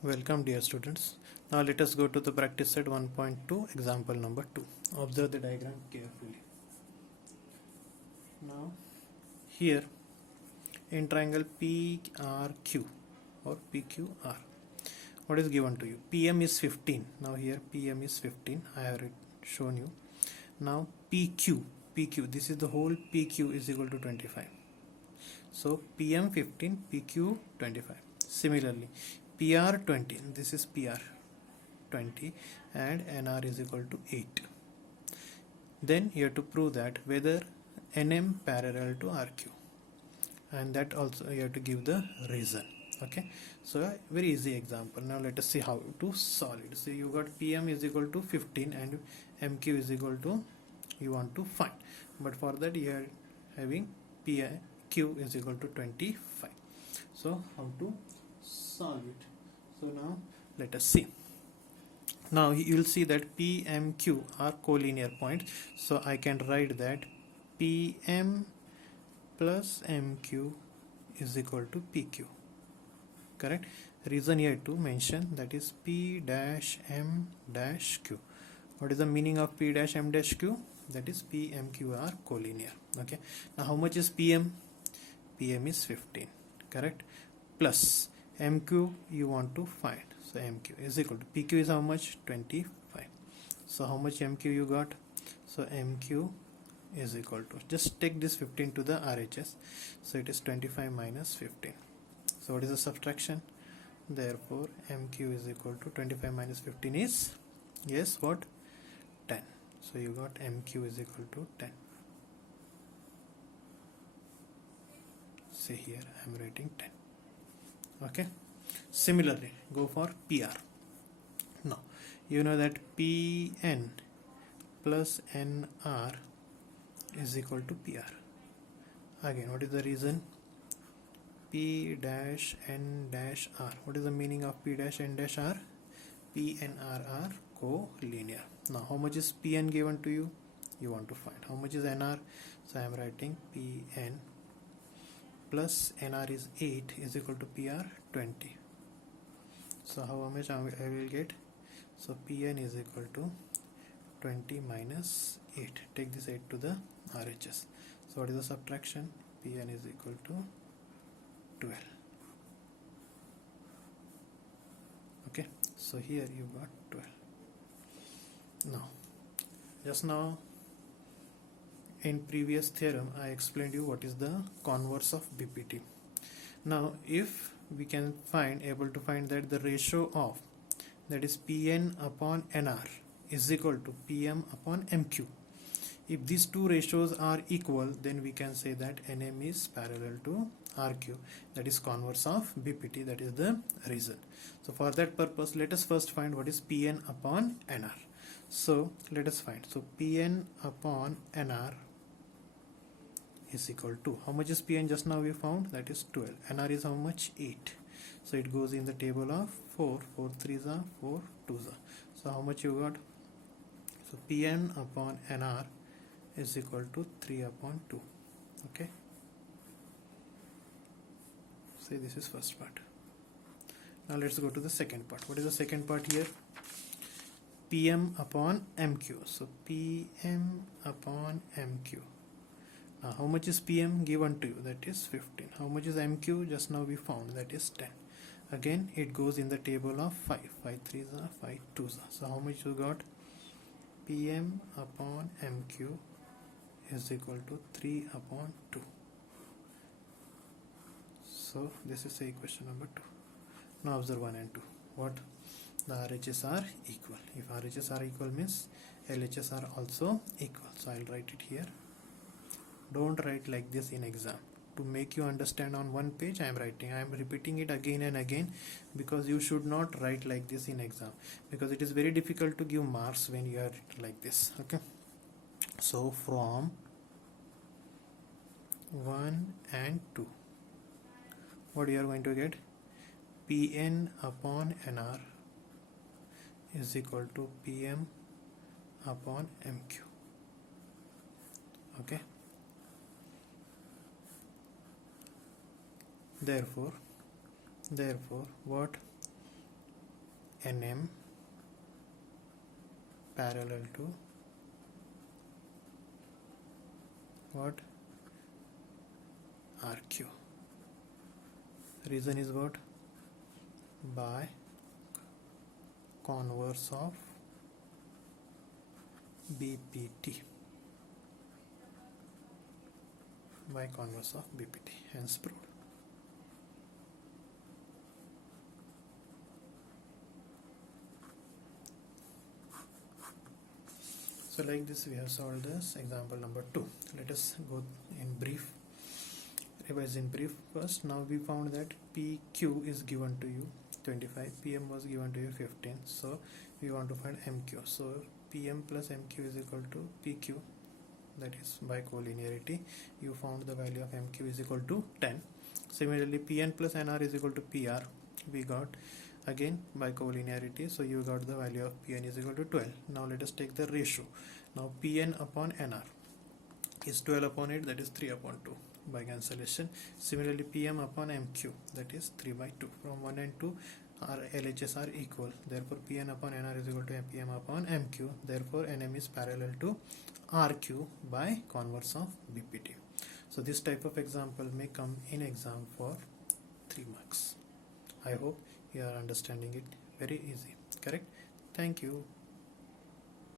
Welcome dear students. Now let us go to the practice set 1.2 example number 2. Observe the diagram carefully. Now here in triangle PRQ or PQR, what is given to you? PM is 15. Now here PM is 15. I have shown you. Now PQ, this is the whole PQ is equal to 25. So PM 15, PQ 25. Similarly, PR 20, this is PR 20 and NR is equal to 8. Then you have to prove that whether NM parallel to RQ, and that also you have to give the reason. Okay, so a very easy example. Now let us see how to solve it. So you got PM is equal to 15 and MQ is equal to, you want to find, but for that you are having PQ is equal to 25. So how to solve it? So now let us see. Now you will see that PMQ are collinear points, so I can write that PM plus MQ is equal to PQ. Correct? Reason here to mention, that is P dash M dash Q. What is the meaning of P dash M dash Q? That is PMQ are collinear. Okay. Now how much is PM? PM is 15. Correct? Plus MQ you want to find. So MQ is equal to PQ is how much? 25. So how much MQ you got? So MQ is equal to, just take this 15 to the RHS. So it is 25 minus 15. So what is the subtraction? Therefore MQ is equal to 25 minus 15 is, yes, what? 10. So you got MQ is equal to 10. See here I am writing 10. Okay. Similarly, go for PR. Now you know that PN plus NR is equal to PR. Again, what is the reason? P dash N dash R. What is the meaning of P dash N dash R? P and R are co-linear. Now how much is PN given to you? You want to find. How much is NR? So I am writing PN plus NR is 8 is equal to PR 20. So how much I will get? So PN is equal to 20 minus 8. Take this 8 to the RHS. So what is the subtraction? PN is equal to 12. Okay, so here you got 12. Now, just now in previous theorem I explained you what is the converse of BPT. Now if we can able to find that the ratio of, that is PN upon NR is equal to PM upon MQ. If these two ratios are equal, then we can say that NM is parallel to RQ, that is converse of BPT. That is the reason. So for that purpose, let us first find what is PN upon NR. So let us find. So PN upon NR is equal to, how much is PN just now we found? That is 12. NR is how much? 8. So it goes in the table of 4. 4 3s are 4 2s are. So how much you got? So PN upon NR is equal to 3 upon 2. Okay. Say this is first part. Now let's go to the second part. What is the second part here? PM upon MQ. So PM upon MQ. Now how much is PM given to you? That is 15. How much is MQ? Just now we found, that is 10. Again it goes in the table of 5. 5 3s are 5 2s are. So how much you got? PM upon MQ is equal to 3 upon 2. So this is the equation number 2. Now observe 1 and 2. What? The RHS are equal. If RHS are equal means LHS are also equal. So I'll write it here. Don't write like this in exam. To make you understand on one page I am writing. I am repeating it again and again because you should not write like this in exam, because it is very difficult to give marks when you are like this. Okay. So from 1 and 2, what you are going to get? PN upon NR is equal to PM upon MQ. Okay. Therefore what? NM parallel to what? RQ. Reason is what? By converse of BPT. By converse of BPT, hence proved. So like this we have solved this example number 2. Let us go in brief, revise in brief first. Now we found that PQ is given to you 25, PM was given to you 15, so we want to find MQ. So PM plus MQ is equal to PQ, that is by collinearity you found the value of MQ is equal to 10. Similarly PN plus NR is equal to PR, we got again by collinearity, so you got the value of PN is equal to 12. Now let us take the ratio. Now PN upon NR is 12 upon 8, that is 3 upon 2 by cancellation. Similarly PM upon MQ, that is 3 by 2. From 1 and 2 our LHS are equal, therefore PN upon NR is equal to PM upon MQ, therefore NM is parallel to RQ by converse of BPT. So this type of example may come in exam for 3 marks. I hope you are understanding it very easy. Correct? Thank you.